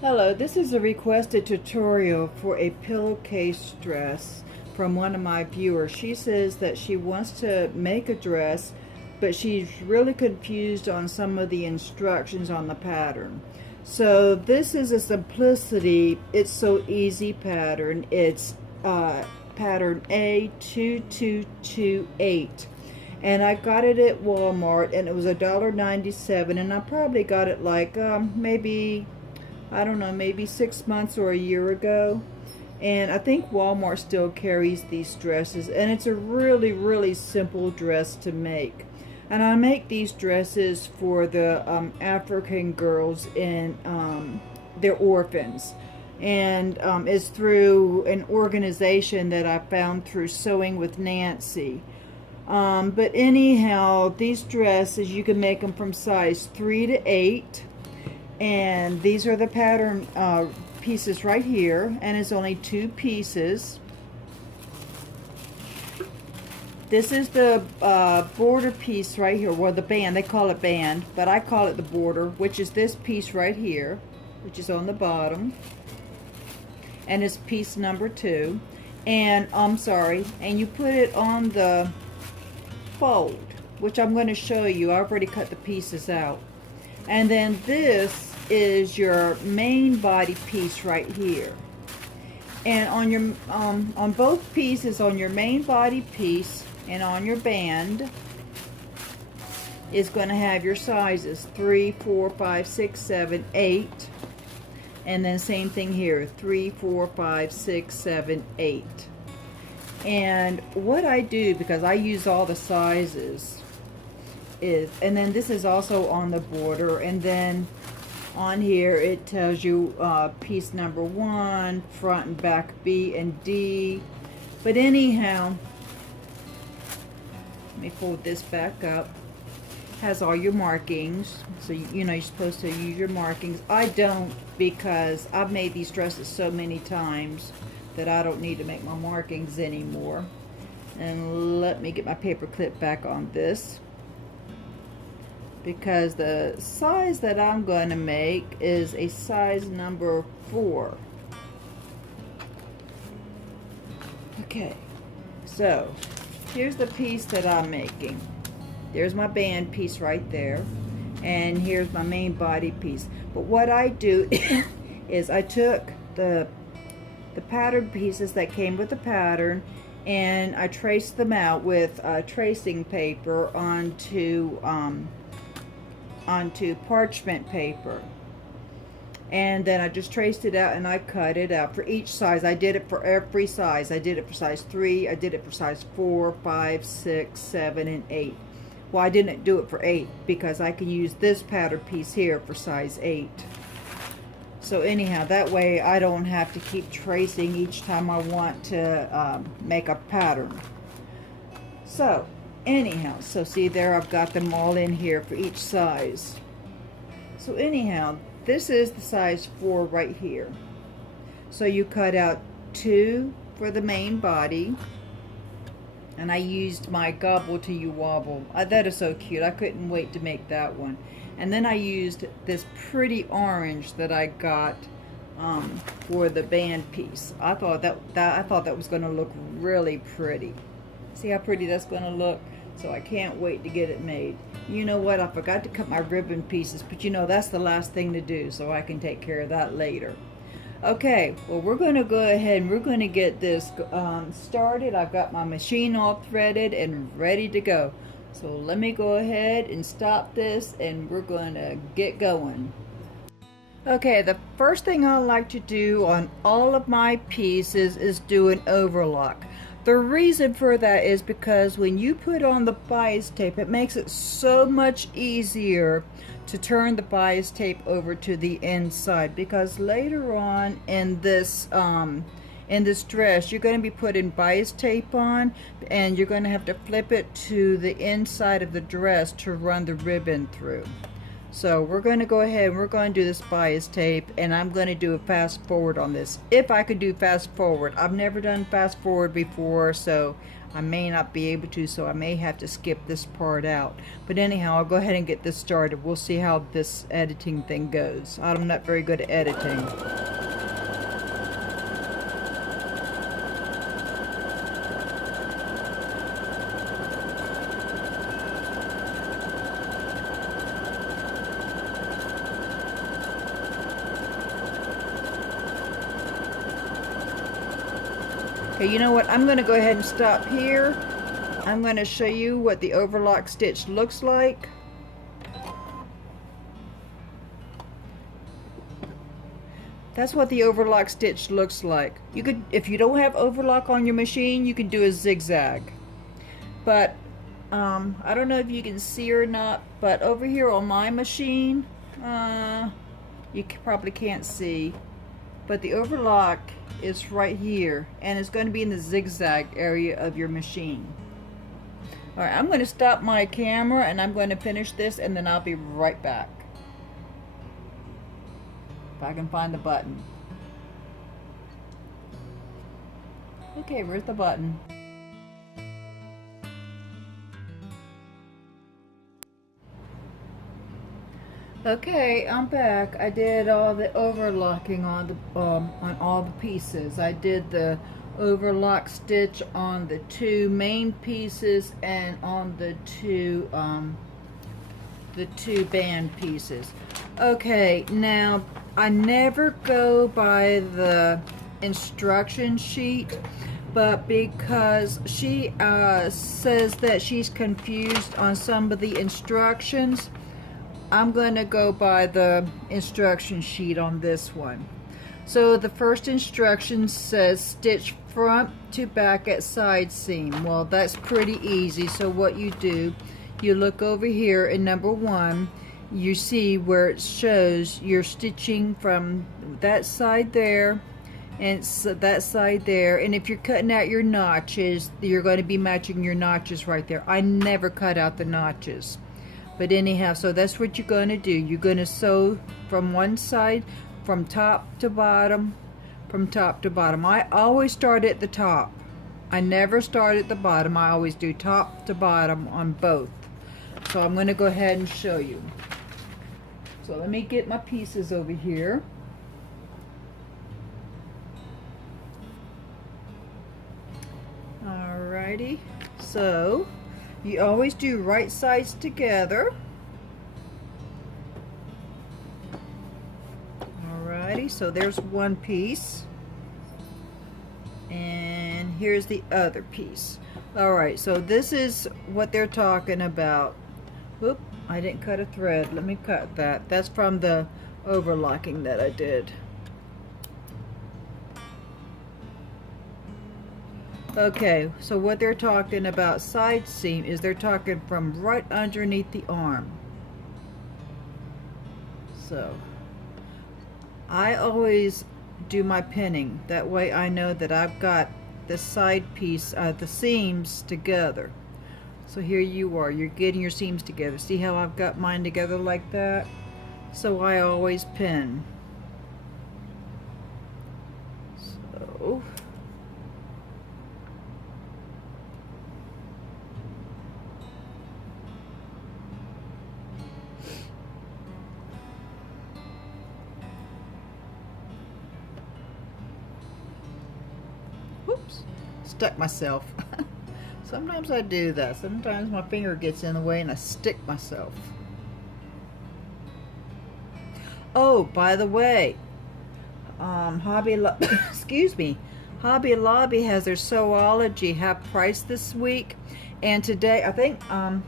Hello, this is a requested tutorial for a pillowcase dress from one of my viewers. She says that she wants to make a dress, but she's really confused on some of the instructions on the pattern. So this is a simplicity, it's so easy pattern. It's pattern A2228. And I got it at Walmart and it was $1.97, and I probably got it like maybe, I don't know, maybe 6 months or a year ago. And I think Walmart still carries these dresses, and it's a really simple dress to make. And I make these dresses for the African girls in they're orphans, and it's through an organization that I found through Sewing with Nancy. But anyhow, these dresses, you can make them from size 3 to 8. And these are the pattern pieces right here, and it's only 2 pieces. This is the border piece right here, well, the band, they call it band, but I call it the border, which is this piece right here, which is on the bottom, and it's piece number 2. And I'm sorry, and you put it on the fold, which I'm going to show you. I've already cut the pieces out. And then this is your main body piece right here. And on your on both pieces, on your main body piece and on your band, is going to have your sizes 3, 4, 5, 6, 7, 8. And then same thing here, 3, 4, 5, 6, 7, 8. And what I do, because I use all the sizes, is, and then this is also on the border, and then on here it tells you piece number 1, front and back B and D. But anyhow, let me fold this back up. Has all your markings, so you know you're supposed to use your markings. I don't, because I've made these dresses so many times that I don't need to make my markings anymore. And let me get my paper clip back on this, because the size that I'm going to make is a size number 4. Okay, so here's the piece that I'm making. There's my band piece right there, and here's my main body piece. But what I do is I took the pattern pieces that came with the pattern, and I traced them out with tracing paper onto parchment paper, and then I just traced it out and I cut it out for each size. I did it for every size. I did it for size 3, I did it for size 4, 5, 6, 7, and 8. Well, I didn't do it for 8 because I can use this pattern piece here for size 8. So anyhow, that way I don't have to keep tracing each time I want to make a pattern. So anyhow, so see there, I've got them all in here for each size. So anyhow, this is the size 4 right here. So you cut out 2 for the main body, and I used my Gobble Till You Wobble. That is so cute. I couldn't wait to make that one. And then I used this pretty orange that I got for the band piece. I thought that was going to look really pretty. See how pretty that's going to look? So I can't wait to get it made. You know what? I forgot to cut my ribbon pieces, but you know that's the last thing to do, so I can take care of that later. Okay, well, we're going to go ahead and we're going to get this started. I've got my machine all threaded and ready to go. So let me go ahead and stop this, and we're going to get going. Okay, the first thing I like to do on all of my pieces is do an overlock. The reason for that is because when you put on the bias tape, it makes it so much easier to turn the bias tape over to the inside, because later on in this dress you're going to be putting bias tape on, and you're going to have to flip it to the inside of the dress to run the ribbon through. So we're going to go ahead and we're going to do this bias tape, and I'm going to do a fast forward on this. If I could do fast forward. I've never done fast forward before, so I may not be able to, so I may have to skip this part out. But anyhow, I'll go ahead and get this started. We'll see how this editing thing goes. I'm not very good at editing. Okay, you know what? I'm going to go ahead and stop here. I'm going to show you what the overlock stitch looks like. That's what the overlock stitch looks like. You could, if you don't have overlock on your machine, you can do a zigzag. But I don't know if you can see or not, but over here on my machine, you probably can't see, but the overlock is right here, and it's going to be in the zigzag area of your machine. Alright, I'm going to stop my camera and I'm going to finish this, and then I'll be right back. If I can find the button. Okay, where's the button? Okay, I'm back. I did all the overlocking on the on all the pieces. I did the overlock stitch on the two main pieces and on the two band pieces. Okay, now I never go by the instruction sheet, but because she says that she's confused on some of the instructions, I'm going to go by the instruction sheet on this one. So the first instruction says stitch front to back at side seam. Well, that's pretty easy. So what you do, you look over here in number 1, you see where it shows you're stitching from that side there and so that side there, and if you're cutting out your notches, you're going to be matching your notches right there. I never cut out the notches. But anyhow, so that's what you're going to do. You're going to sew from one side, from top to bottom, from top to bottom. I always start at the top. I never start at the bottom. I always do top to bottom on both. So I'm going to go ahead and show you. So let me get my pieces over here. Alrighty. So you always do right sides together. Alrighty, so there's one piece. And here's the other piece. Alright, so this is what they're talking about. Whoop, I didn't cut a thread. Let me cut that. That's from the overlocking that I did. Okay, so what they're talking about side seam is they're talking from right underneath the arm. So I always do my pinning. That way I know that I've got the side piece, the seams together. So here you are, you're getting your seams together. See how I've got mine together like that? So I always pin. So whoops, stuck myself. Sometimes I do that. Sometimes my finger gets in the way and I stick myself. Oh, by the way, excuse me, Hobby Lobby has their Sewology half price this week, and today I think I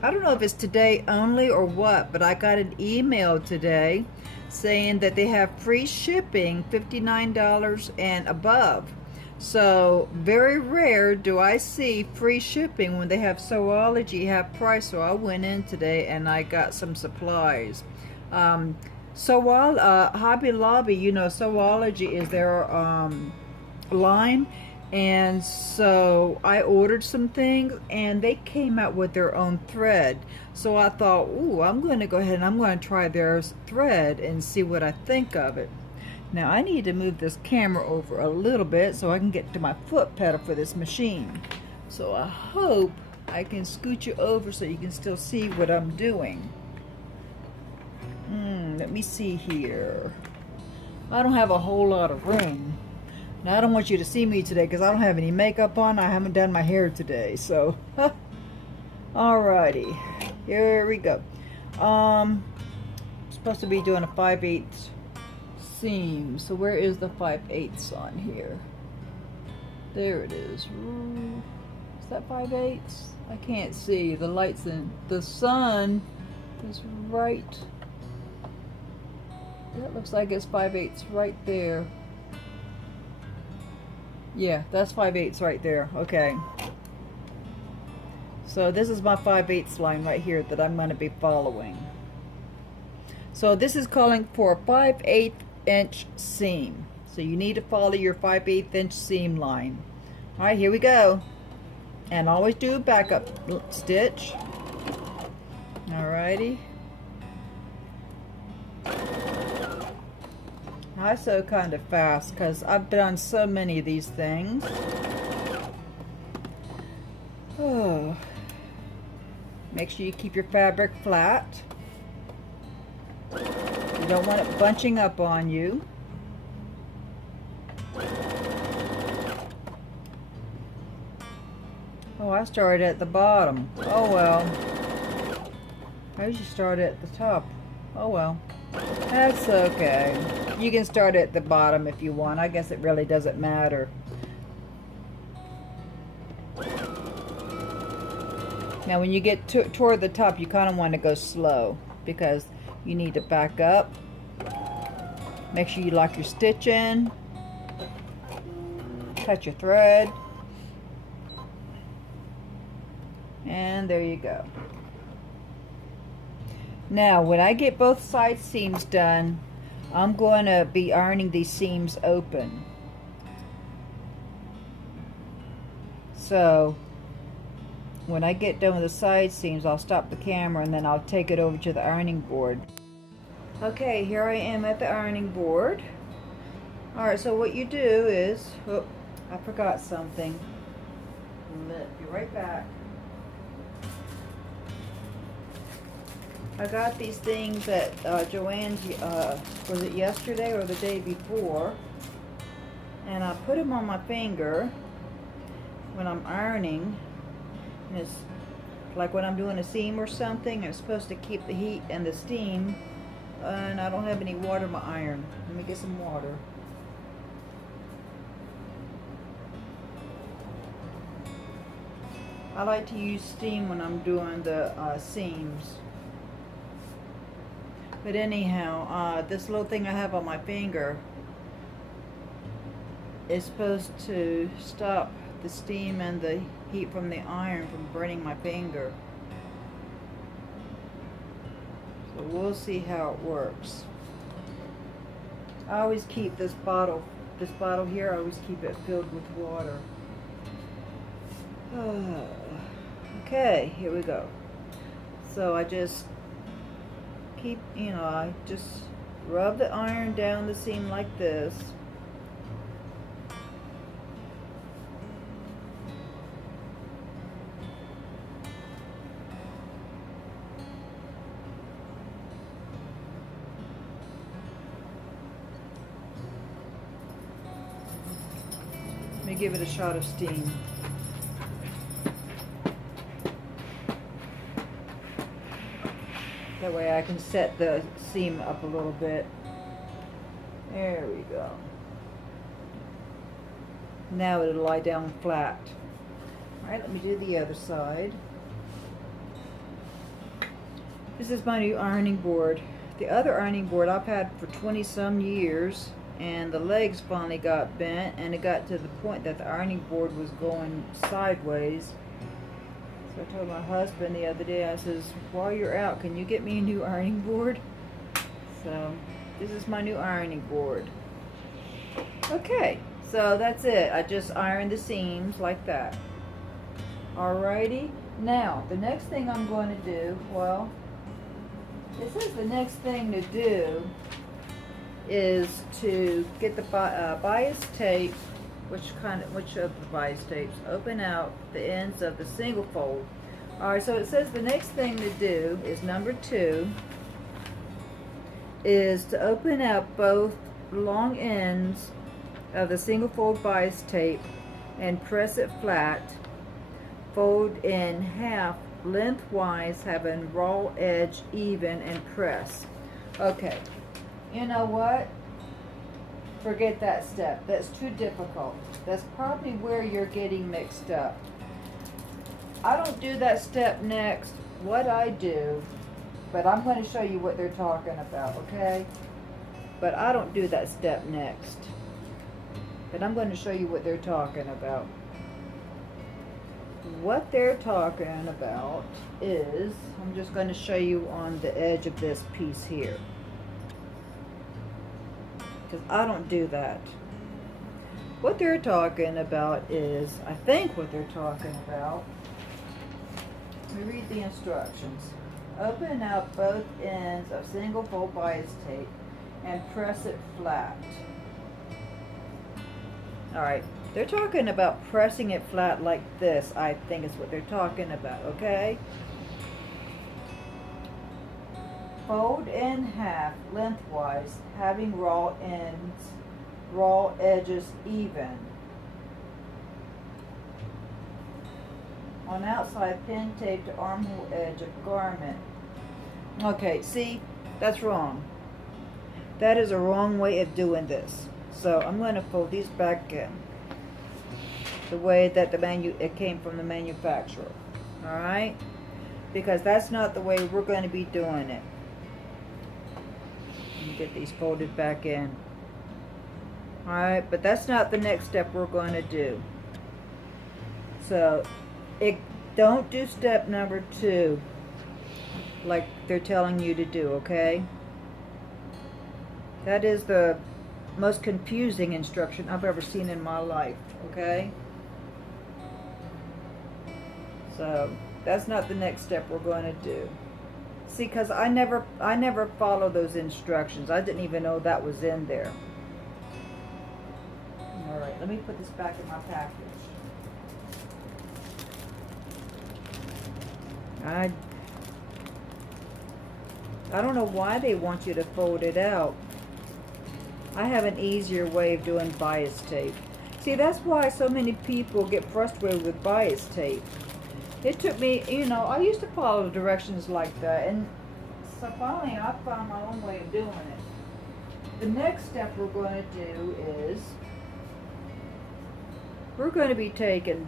don't know if it's today only or what, but I got an email today saying that they have free shipping, $59 and above. So very rare do I see free shipping when they have Sewology half price. So I went in today and I got some supplies. Hobby Lobby, you know, Sewology is their line, And so I ordered some things and they came out with their own thread. So I thought, ooh, I'm going to go ahead and I'm going to try their thread and see what I think of it. Now I need to move this camera over a little bit so I can get to my foot pedal for this machine. So I hope I can scoot you over so you can still see what I'm doing. Let me see here. I don't have a whole lot of room. Now I don't want you to see me today because I don't have any makeup on. I haven't done my hair today, so alrighty, here we go. I'm supposed to be doing a 5/8 seam. So where is the 5/8 on here? There it is. Is that 5/8? I can't see. The lights in the sun is right. That looks like it's 5/8 right there. Yeah, that's 5/8 right there. Okay. So this is my 5/8 line right here that I'm going to be following. So this is calling for a 5/8 inch seam. So you need to follow your 5/8 inch seam line. Alright, here we go. And always do a backup stitch. Alrighty. I sew kind of fast because I've done so many of these things. Oh. Make sure you keep your fabric flat. You don't want it bunching up on you. Oh, I started at the bottom. Oh well. I usually start at the top. Oh well. That's okay. You can start at the bottom if you want. I guess it really doesn't matter. Now when you get toward the top, you kind of want to go slow because you need to back up. Make sure you lock your stitch in. Cut your thread. And there you go. Now when I get both side seams done, I'm going to be ironing these seams open. So when I get done with the side seams, I'll stop the camera and then I'll take it over to the ironing board. Okay, here I am at the ironing board. Alright, so what you do is, oh, I forgot something. Be right back. I got these things at Joann's, was it yesterday or the day before? And I put them on my finger when I'm ironing. And it's like when I'm doing a seam or something, it's supposed to keep the heat and the steam. And I don't have any water in my iron. Let me get some water. I like to use steam when I'm doing the seams. But anyhow, this little thing I have on my finger is supposed to stop the steam and the heat from the iron from burning my finger. So we'll see how it works. I always keep this bottle here, I always keep it filled with water. Okay, here we go. So I just keep, I just rub the iron down the seam like this. Let me give it a shot of steam. That way I can set the seam up a little bit. There we go. Now it'll lie down flat. Alright, let me do the other side. This is my new ironing board. The other ironing board I've had for 20 some years, and the legs finally got bent, and it got to the point that the ironing board was going sideways. So I told my husband the other day, I says, while you're out, can you get me a new ironing board? So this is my new ironing board. Okay, So that's it. I just ironed the seams like that. Alrighty. Now, the next thing I'm going to do, well, it says the next thing to do is to get the bias tape, which of the bias tapes, open out the ends of the single fold. Alright, so it says the next thing to do is number 2, is to open out both long ends of the single fold bias tape and press it flat. Fold in half lengthwise, having raw edge even, and press. Okay, you know what? Forget that step. That's too difficult. That's probably where you're getting mixed up. I don't do that step next. What I do, but I'm going to show you what they're talking about, okay? But I don't do that step next. But I'm going to show you what they're talking about. What they're talking about is, I'm just going to show you on the edge of this piece here, because I don't do that. What they're talking about is, I think what they're talking about, let me read the instructions. Open out both ends of single fold bias tape and press it flat. Alright, they're talking about pressing it flat like this, I think is what they're talking about, okay? Fold in half lengthwise, having raw ends, raw edges even. On outside, pin tape to armhole edge of garment. Okay, see, that's wrong. That is a wrong way of doing this. So I'm going to fold these back in the way that it came from the manufacturer. All right, because that's not the way we're going to be doing it. Let me get these folded back in. All right, but that's not the next step we're going to do. So don't do step number 2 like they're telling you to do, okay? That is the most confusing instruction I've ever seen in my life, okay? So that's not the next step we're going to do. See, because I never follow those instructions. I didn't even know that was in there. Alright, let me put this back in my package. I don't know why they want you to fold it out. I have an easier way of doing bias tape. See, that's why so many people get frustrated with bias tape. It took me, you know, I used to follow directions like that, and so finally I found my own way of doing it. The next step we're going to do is we're going to be taking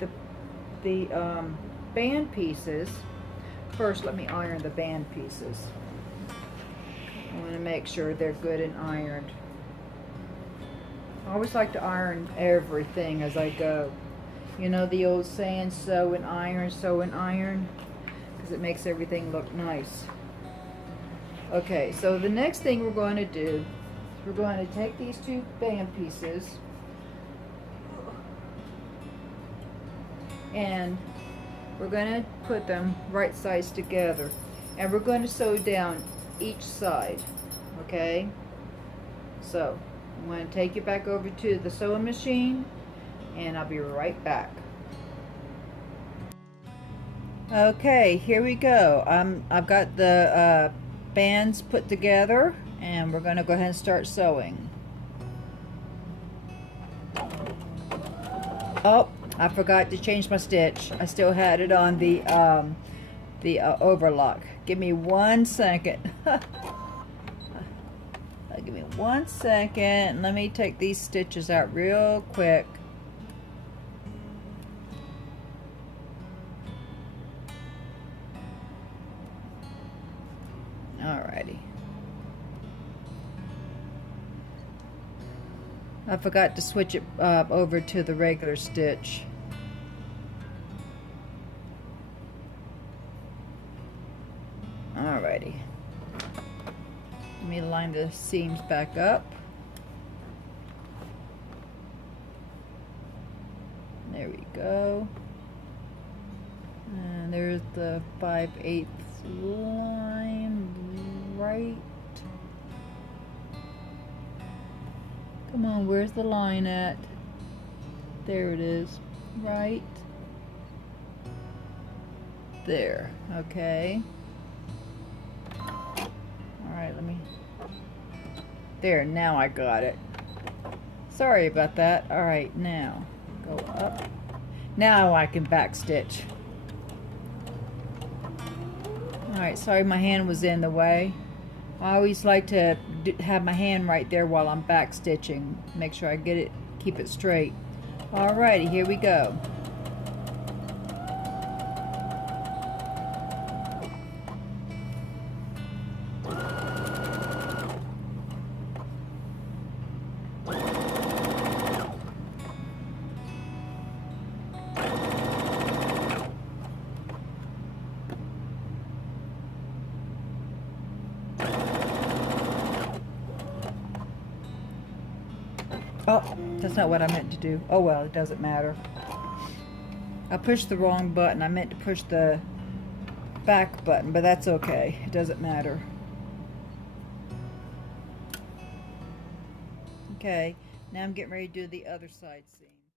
the band pieces. First, let me iron the band pieces. I want to make sure they're good and ironed. I always like to iron everything as I go. You know the old saying, sew and iron, because it makes everything look nice. Okay, so the next thing we're going to do is we're going to take these 2 band pieces and we're going to put them right sides together, and we're going to sew down each side, okay? So I'm going to take you back over to the sewing machine, and I'll be right back. Okay, here we go. I've got the bands put together, and we're going to go ahead and start sewing. Oh, I forgot to change my stitch. I still had it on the overlock. Give me 1 second. Give me 1 second. Let me take these stitches out real quick. Alrighty. I forgot to switch it over to the regular stitch. Alrighty. Let me line the seams back up. There we go. And there's the 5/8 line, right? Come on, where's the line at? There it is, right there. Okay. All right, let me. There, now I got it. Sorry about that. All right, now go up. Now I can back stitch. All right, sorry my hand was in the way. I always like to have my hand right there while I'm back stitching. Make sure I get it, keep it straight. Alrighty, here we go. Oh, that's not what I meant to do. Oh well, it doesn't matter. I pushed the wrong button. I meant to push the back button, but that's okay. It doesn't matter. Okay, now I'm getting ready to do the other side seam.